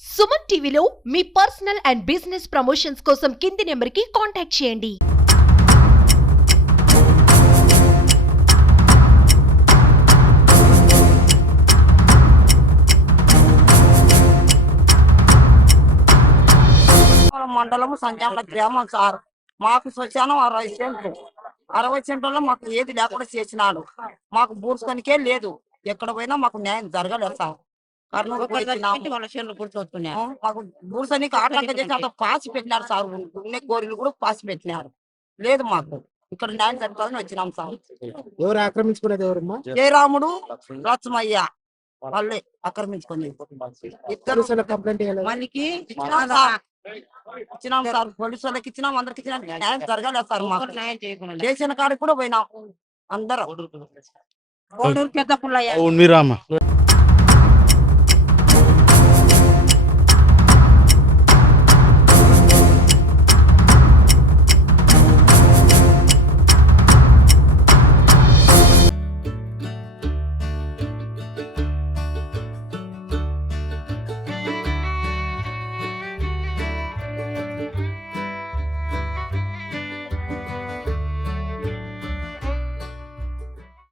సుమన్ టీవీలో మీ personal and business promotions కోసం కింది నెంబర్కి కాంటాక్ట్ చేయండి. మండలము సంజామల గ్రామం సార్. మాకు శ్మశానం 60 సెంట్లు. 60 సెంట్లలో మాకు ఏది లేకుండా చేసినాడు. మాకు బూర్చుకొనికే లేదు. ఎక్కడ పోయినా మాకు న్యాయం జరగలేదు సార్. కర్నూలు మాకు బూర్చనికి ఆటంకం చేసి అంత పాసి పెట్టినారు సార్. ఉన్న గోరీలు కూడా పాసి పెట్టినారు. లేదు మాకు ఇక్కడ న్యాయం జరుగుతుందని వచ్చినాం సార్. ఎవరు ఆక్రమించుకునేది ఎవరమ్మా? జయరాముడు లక్ష్మయ్య వాళ్ళే ఆక్రమించుకుని ఇద్దరు కంప్లైంట్ మనకి ఇచ్చినాం సార్. పోలీసు వాళ్ళకి ఇచ్చినాం, అందరికి ఇచ్చినాం. న్యాయం జరగలేదు సార్. మాకు స్టేషన్ కాడికి కూడా పోయినాం అందరం. పెద్ద పుల్లయ్య